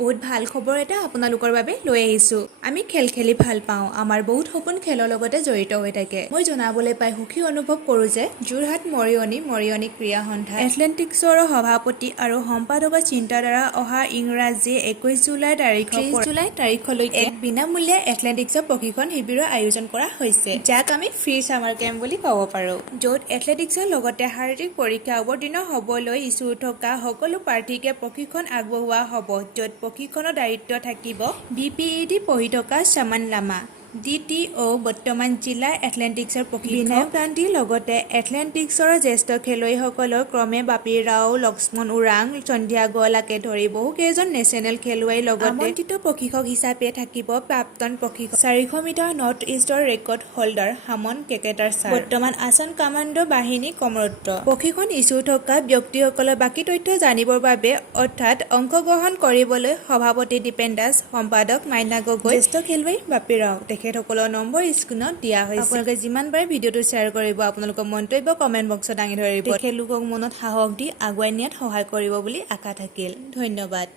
বহুত ভাল খবৰ এটা আপোনালোকৰ বাবে লৈ আহিছোঁ। আমি খেল খেলি ভাল পাওঁ। আমাৰ বহুত সপোন খেলৰ লগতে জড়িত হৈ থাকে। মই জনাবলৈ পাই সুখী অনুভৱ কৰোঁ যে যোৰহাট মৰিয়নি ক্ৰীড়া সন্থা এথলেটিক্সৰ সভাপতি আৰু সম্পাদকৰ চিন্তাধাৰা অহা ইংৰাজী 21 জুলাই তাৰিখৰ 30 জুলাই তাৰিখলৈকে এক বিনামূলীয়া এথলেটিক্সৰ প্ৰশিক্ষণ শিবিৰৰ আয়োজন কৰা হৈছে, যাক আমি ফ্ৰী ছামাৰ কেম্প বুলি ক'ব পাৰোঁ, য'ত এথলেটিক্সৰ লগতে শাৰীৰিক পৰীক্ষা অৱতীৰ্ণ হ'বলৈ ইচ্ছুক থকা সকলো প্ৰাৰ্থীকে প্ৰশিক্ষণ আগবঢ়োৱা হ'ব, য'ত প্ৰশিক্ষণৰ দায়িত্ব থাকিব BPED পঢ়ি থকা চামান লামা, DTO বৰ্তমান জিলা এথলেটিক্সৰ প্ৰশিক্ষক বিনায়ক গান্ধীৰ লগতে এথলেটিক্সৰ জ্যেষ্ঠ খেলুৱৈসকলৰ ক্ৰমে বাপী ৰাও, লক্ষ্মণ ওৰাং, সন্ধ্যা গোৱালাকে ধৰি বহুকেইজন নেশ্যনেল খেলুৱৈৰ লগতে আমন্ত্ৰিত প্ৰশিক্ষক হিচাপে থাকিব প্ৰাক্তন প্ৰশিক্ষক 400 মিটাৰ নৰ্থ ইষ্টৰ ৰেকৰ্ড হোল্ডাৰ হামন কেকেটাৰ ছাৰ, বৰ্তমান আছাম কামাণ্ডো বাহিনী কমৰত্ব। প্ৰশিক্ষণ ইচ্ছুক থকা ব্যক্তিসকলৰ বাকী তথ্য জানিবৰ বাবে অৰ্থাৎ অংশগ্ৰহণ কৰিবলৈ সভাপতি দীপেন দাস, সম্পাদক মাইনা গগৈ, জ্যেষ্ঠ খেলুৱৈ বাপী ৰাও, তেখেতসকলৰ নম্বৰ স্ক্ৰীনত দিয়া হৈছে। আপোনালোকে যিমান পাৰে ভিডিঅ'টো শ্বেয়াৰ কৰিব, আপোনালোকৰ মন্তব্য কমেণ্ট বক্সত দাঙি ধৰিব। তেখেতলোকক মনত সাহস দি আগুৱাই নিয়াত সহায় কৰিব বুলি আশা থাকিল। ধন্যবাদ।